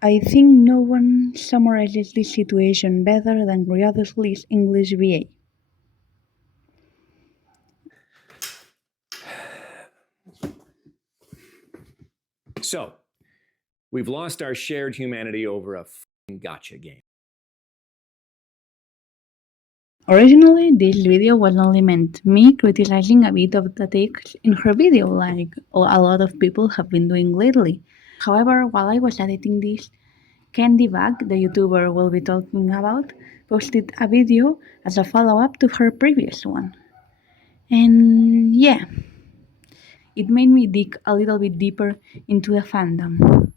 I think no one summarizes this situation better than Griodously's English VA. So, we've lost our shared humanity over a gotcha game. Originally, this video was only meant me criticizing a bit of the text in her video, like a lot of people have been doing lately. However, while I was editing this, Candybbug, the YouTuber we'll be talking about, posted a video as a follow-up to her previous one. And yeah, it made me dig a little bit deeper into the fandom.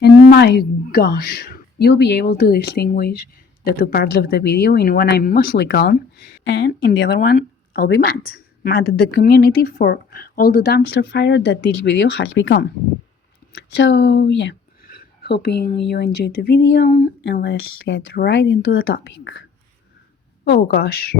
And my gosh, you'll be able to distinguish the two parts of the video. In one I'm mostly calm, and in the other one I'll be mad. Mad at the community for all the dumpster fire that this video has become. So yeah, hoping you enjoyed the video, and let's get right into the topic. Oh gosh.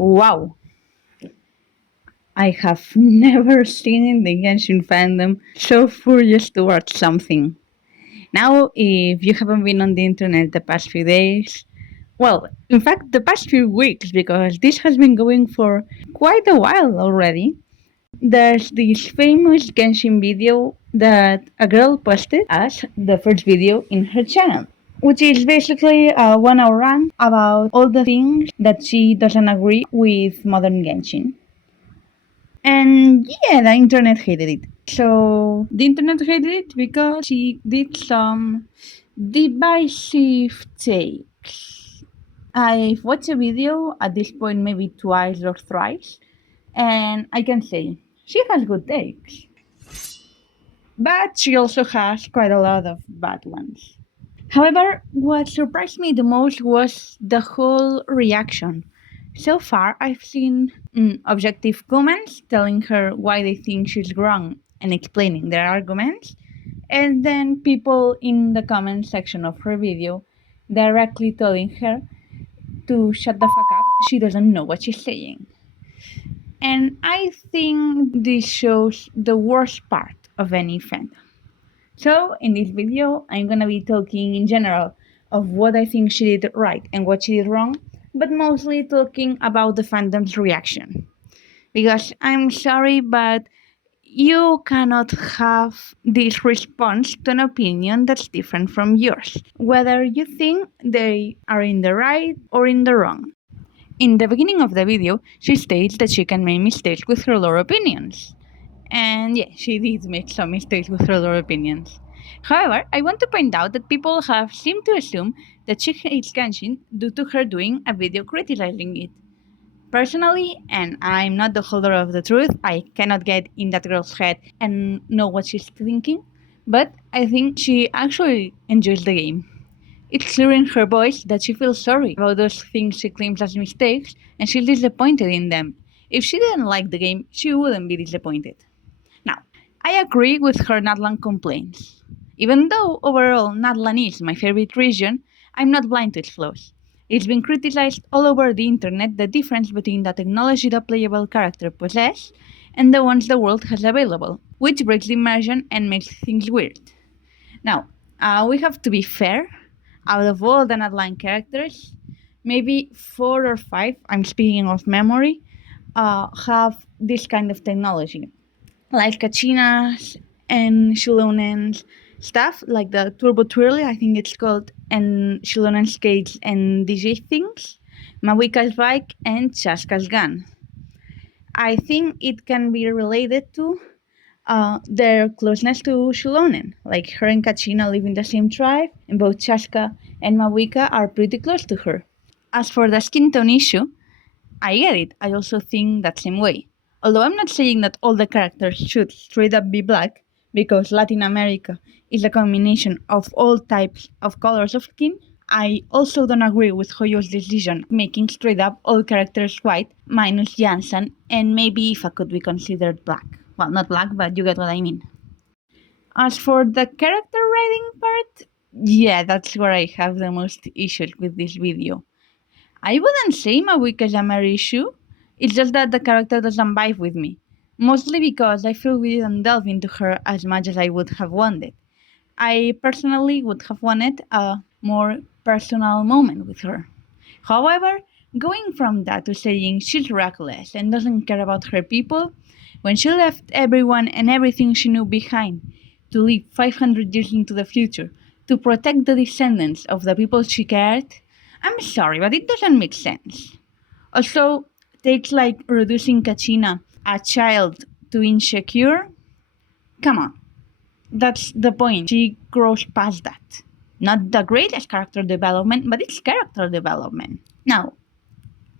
Wow. I have never seen in the Genshin fandom so furious towards something. Now, if you haven't been on the internet the past few days, well, in fact, the past few weeks, because this has been going for quite a while already, there's this famous Genshin video that a girl posted as the first video in her channel, which is basically a 1 hour rant about all the things that she doesn't agree with modern Genshin. And yeah, the internet hated it. So the internet hated it because she did some divisive takes. I've watched the video at this point maybe twice or thrice, and I can say she has good takes. But she also has quite a lot of bad ones. However, what surprised me the most was the whole reaction. So far, I've seen objective comments telling her why they think she's wrong and explaining their arguments, and then people in the comment section of her video directly telling her to shut the fuck up, she doesn't know what she's saying. And I think this shows the worst part of any fandom. So, in this video, I'm gonna be talking in general of what I think she did right and what she did wrong, but mostly talking about the fandom's reaction. Because I'm sorry, but you cannot have this response to an opinion that's different from yours, whether you think they are in the right or in the wrong. In the beginning of the video, she states that she can make mistakes with her lore opinions. And yeah, she did make some mistakes with her lore opinions. However, I want to point out that people have seemed to assume that she hates Genshin due to her doing a video criticizing it. Personally, and I'm not the holder of the truth, I cannot get in that girl's head and know what she's thinking, but I think she actually enjoys the game. It's clear in her voice that she feels sorry about those things she claims as mistakes, and she's disappointed in them. If she didn't like the game, she wouldn't be disappointed. Now, I agree with her Natlan complaints. Even though overall Natlan is my favorite region, I'm not blind to its flaws. It's been criticized all over the internet the difference between the technology the playable character possesses and the ones the world has available, which breaks the immersion and makes things weird. Now, we have to be fair. Out of all the Natlan characters, maybe 4 or 5, I'm speaking of memory, have this kind of technology. Like Kachinas and Shilonen's stuff, like the Turbo Twirly, I think it's called, and Shilonen's skates and DJ things, Mawika's bike, and Chaska's gun. I think it can be related to their closeness to Shilonen. Like her and Kachina live in the same tribe, and both Chaska and Mawika are pretty close to her. As for the skin tone issue, I get it. I also think that same way. Although I'm not saying that all the characters should straight up be black, because Latin America is a combination of all types of colors of skin, I also don't agree with Hoyo's decision making straight up all characters white, minus Jansen, and maybe Ifa could be considered black. Well, not black, but you get what I mean. As for the character writing part, yeah, that's where I have the most issues with this video. I wouldn't say Mawika is a major issue, it's just that the character doesn't vibe with me. Mostly because I feel we didn't delve into her as much as I would have wanted. I personally would have wanted a more personal moment with her. However, going from that to saying she's reckless and doesn't care about her people, when she left everyone and everything she knew behind to live 500 years into the future to protect the descendants of the people she cared, I'm sorry, but it doesn't make sense. Also, takes like reducing Kachina, a child, to insecure, come on, that's the point. She grows past that. Not the greatest character development, but it's character development. Now,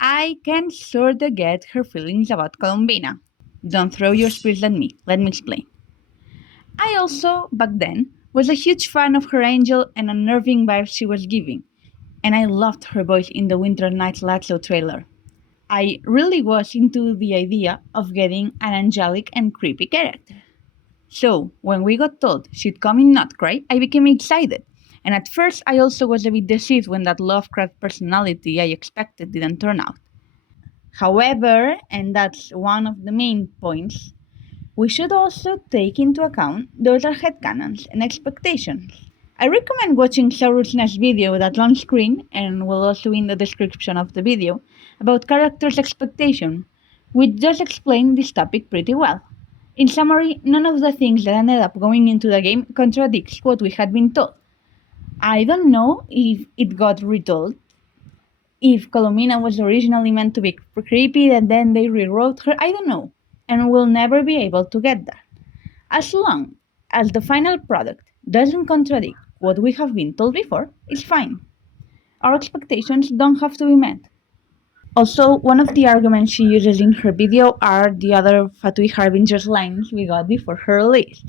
I can sorta get her feelings about Columbina. Don't throw your spears at me, let me explain. I also, back then, was a huge fan of her angel and unnerving vibes she was giving, and I loved her voice in the Winter Night Lasso trailer. I really was into the idea of getting an angelic and creepy character. So, when we got told she'd come in Nutcry, I became excited. And at first, I also was a bit deceived when that Lovecraft personality I expected didn't turn out. However, and that's one of the main points, we should also take into account those are headcanons and expectations. I recommend watching Saurusna's video that's on screen and will also in the description of the video about characters' expectation, which does explain this topic pretty well. In summary, none of the things that ended up going into the game contradicts what we had been told. I don't know if it got retold, if Colomina was originally meant to be creepy and then they rewrote her, I don't know, and we'll never be able to get that. As long as the final product doesn't contradict what we have been told before, it's fine. Our expectations don't have to be met. Also, one of the arguments she uses in her video are the other Fatui Harbinger's lines we got before her release.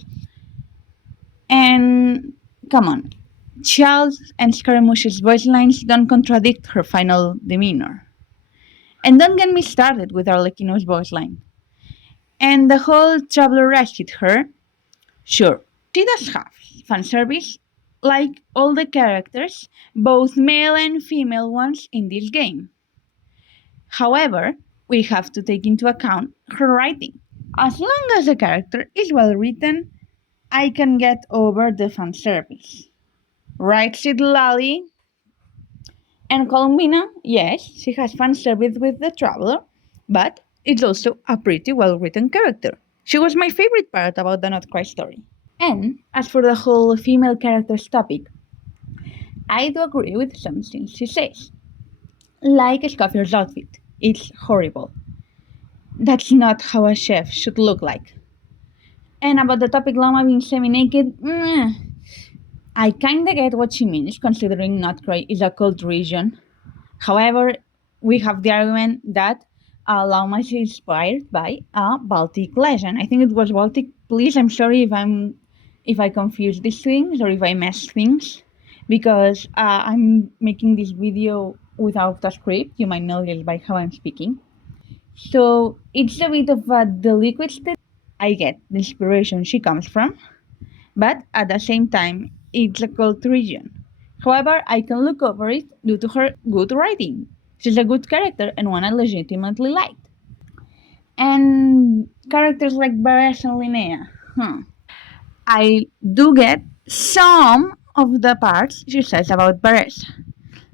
And come on, Charles and Scaramouche's voice lines don't contradict her final demeanor. And don't get me started with Arlecchino's voice line. And the whole Traveler rescued her, sure, she does have fan service, like all the characters, both male and female ones in this game. However, we have to take into account her writing. As long as the character is well written, I can get over the fan service. Right, Sid Lally? And Columbina, yes, she has fan service with the Traveler, but it's also a pretty well written character. She was my favorite part about the Not Cry story. And as for the whole female characters topic, I do agree with some things she says. Like Scoffier's outfit. It's horrible. That's not how a chef should look like. And about the topic Llama being semi-naked, I kinda get what she means, considering Nutcry is a cold region. However, we have the argument that Llama is inspired by a Baltic legend. I think it was Baltic. Please, I'm sorry if I confuse these things or if I mess things, because I'm making this video without a script. You might know this by how I'm speaking. So it's a bit of a the liquid state. I get the inspiration she comes from, but at the same time, it's a cold region. However, I can look over it due to her good writing. She's a good character and one I legitimately liked. And characters like Varese and Linnea, I do get some of the parts she says about Varese.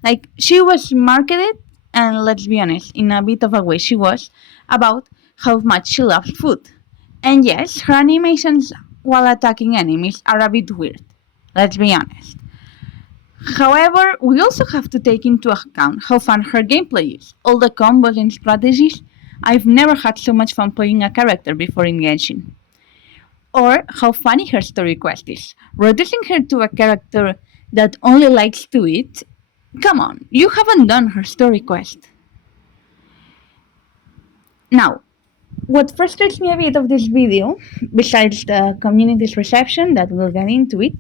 Like, she was marketed, and let's be honest, in a bit of a way she was, about how much she loved food. And yes, her animations while attacking enemies are a bit weird. Let's be honest. However, we also have to take into account how fun her gameplay is. All the combos and strategies. I've never had so much fun playing a character before in Genshin. Or how funny her story quest is. Reducing her to a character that only likes to eat? Come on, you haven't done her story quest. Now, What frustrates me a bit of this video, besides the community's reception that we'll get into it,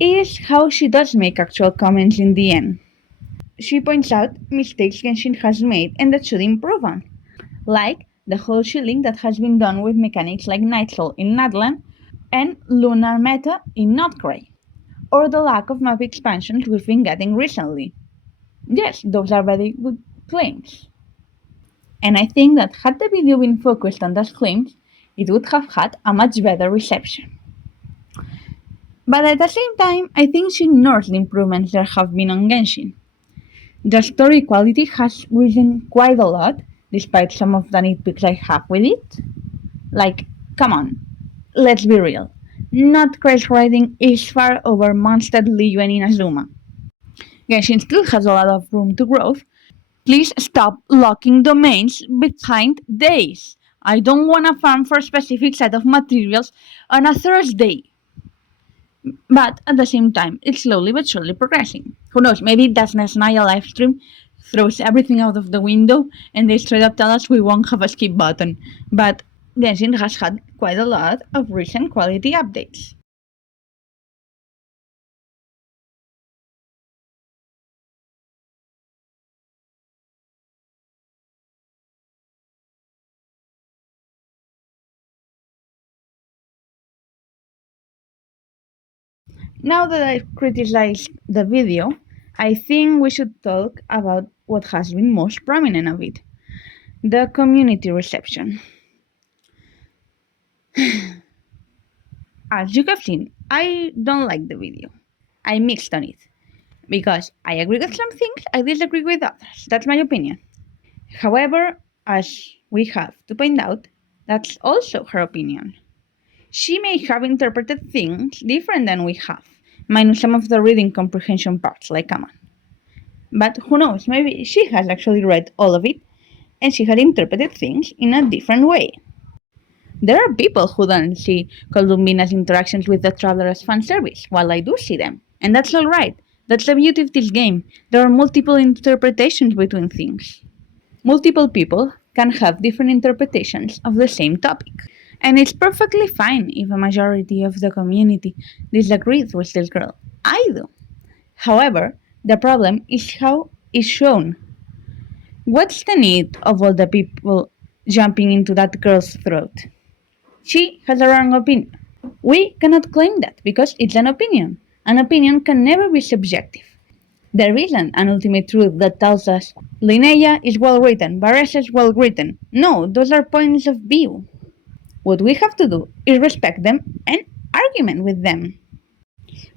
is how she does make actual comments in the end. She points out mistakes Genshin has made and that should improve on, like the whole shielding that has been done with mechanics like Nightfall in Natlan and Lunar Meta in Notcray, or the lack of map expansions we've been getting recently. Yes, those are very good claims. And I think that had the video been focused on those claims, it would have had a much better reception. But at the same time, I think she ignores the improvements there have been on Genshin. The story quality has risen quite a lot, despite some of the nitpicks I have with it. Like, come on, let's be real. Not crash riding is far over Mondstadt, Liyue, and Inazuma. Genshin still has a lot of room to grow. Please stop locking domains behind days. I don't want to farm for a specific set of materials on a Thursday. But at the same time, it's slowly but surely progressing. Who knows, maybe that's Naya live stream throws everything out of the window and they straight up tell us we won't have a skip button. But Genshin has had quite a lot of recent quality updates. Now that I've criticized the video, I think we should talk about what has been most prominent of it, the community reception. As you have seen, I don't like the video. I mixed on it because I agree with some things, I disagree with others. That's my opinion. However, as we have to point out, that's also her opinion. She may have interpreted things different than we have, minus some of the reading comprehension parts, like come on. But who knows, maybe she has actually read all of it and she had interpreted things in a different way. There are people who don't see Columbina's interactions with the Traveler as fan service, while I do see them. And that's alright. That's the beauty of this game. There are multiple interpretations between things. Multiple people can have different interpretations of the same topic. And it's perfectly fine if a majority of the community disagrees with this girl. I do. However, the problem is how it's shown. What's the need of all the people jumping into that girl's throat? She has a wrong opinion. We cannot claim that because it's an opinion. An opinion can never be subjective. There isn't an ultimate truth that tells us Linnea is well written, Barres is well written. No, those are points of view. What we have to do is respect them and argument with them.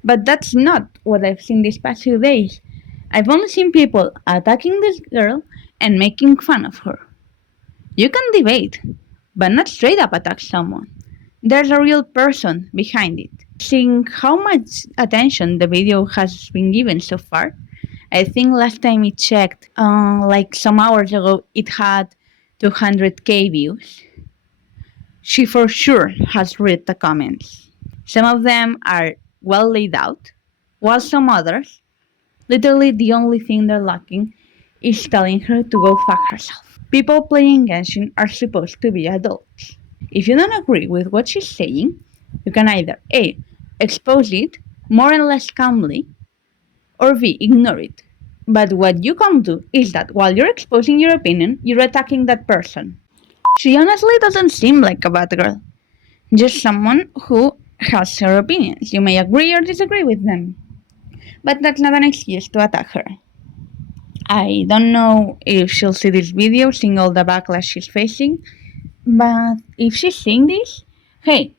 But that's not what I've seen these past few days. I've only seen people attacking this girl and making fun of her. You can debate, but not straight up attack someone. There's a real person behind it. Seeing how much attention the video has been given so far, I think last time it checked, like some hours ago, it had 200k views. She for sure has read the comments. Some of them are well laid out, while some others, literally the only thing they're lacking is telling her to go fuck herself. People playing Genshin are supposed to be adults. If you don't agree with what she's saying, you can either A. expose it more and less calmly, or B. ignore it. But what you can't do is that while you're exposing your opinion, you're attacking that person. She honestly doesn't seem like a bad girl. Just someone who has her opinions. You may agree or disagree with them. But that's not an excuse to attack her. I don't know if she'll see this video, seeing all the backlash she's facing, but if she's seeing this, hey,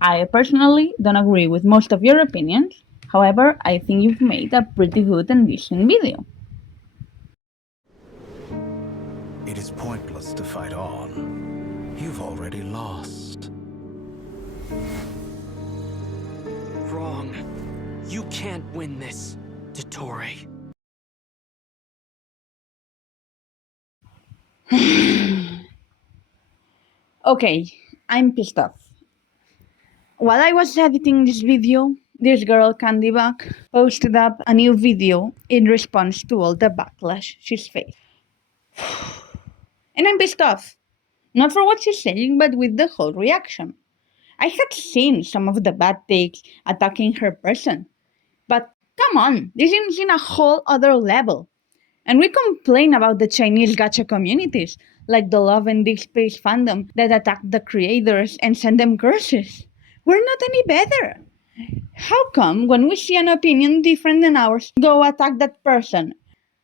I personally don't agree with most of your opinions. However, I think you've made a pretty good and decent video. It is pointless to fight on. You've already lost. Wrong. You can't win this, Dottore. Okay, I'm pissed off. While I was editing this video, this girl Candybbug posted up a new video in response to all the backlash she's faced. And I'm pissed off. Not for what she's saying, but with the whole reaction. I had seen some of the bad takes attacking her person, but come on, this is in a whole other level. And we complain about the Chinese gacha communities, like the Love and Deep Space fandom that attack the creators and send them curses. We're not any better. How come when we see an opinion different than ours, go attack that person?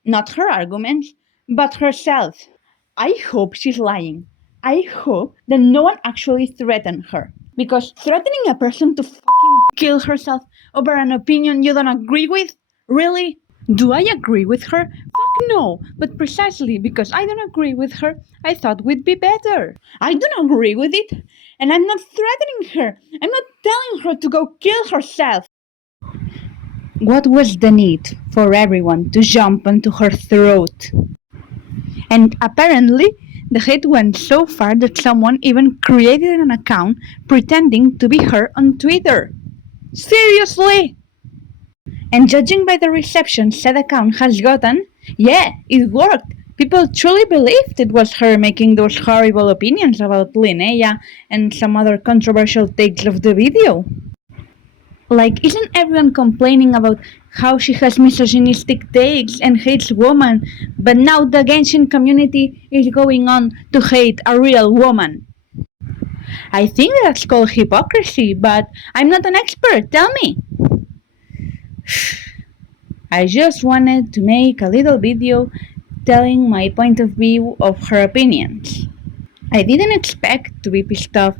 Not her arguments, but herself. I hope she's lying. I hope that no one actually threatened her. Because threatening a person to fucking kill herself over an opinion you don't agree with? Really? Do I agree with her? Fuck no. But precisely because I don't agree with her, I thought we'd be better. I don't agree with it. And I'm not threatening her. I'm not telling her to go kill herself. What was the need for everyone to jump onto her throat? And apparently, the hate went so far that someone even created an account pretending to be her on Twitter. Seriously? And judging by the reception said account has gotten, yeah, it worked. People truly believed it was her making those horrible opinions about Linnea and some other controversial takes of the video. Like, isn't everyone complaining about how she has misoginistic takes and hates women, but now the Genshin community is going on to hate a real woman? I think that's called hypocrisy, but I'm not an expert, tell me. I just wanted to make a little video telling my point of view of her opinions. I didn't expect to be pissed off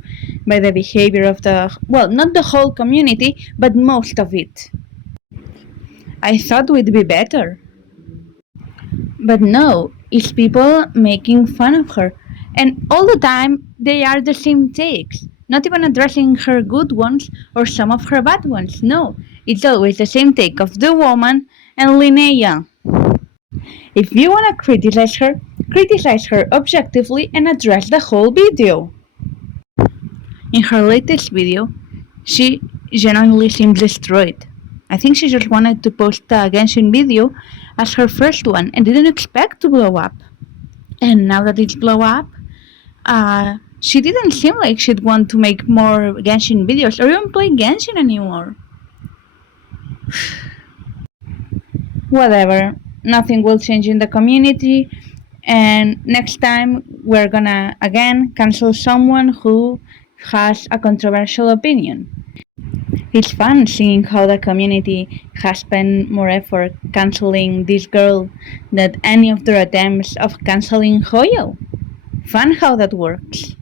by the behavior of not the whole community, but most of it. I thought we'd be better. But no, it's people making fun of her. And all the time, they are the same takes. Not even addressing her good ones or some of her bad ones. No, it's always the same take of the woman and Linnea. If you wanna criticize her objectively and address the whole video. In her latest video, she genuinely seems destroyed. I think she just wanted to post a Genshin video as her first one and didn't expect to blow up. And now that it's blow up, she didn't seem like she'd want to make more Genshin videos or even play Genshin anymore. Whatever, nothing will change in the community, and next time we're gonna again cancel someone who has a controversial opinion. It's fun seeing how the community has spent more effort canceling this girl than any of their attempts of canceling Hoyo. Fun how that works.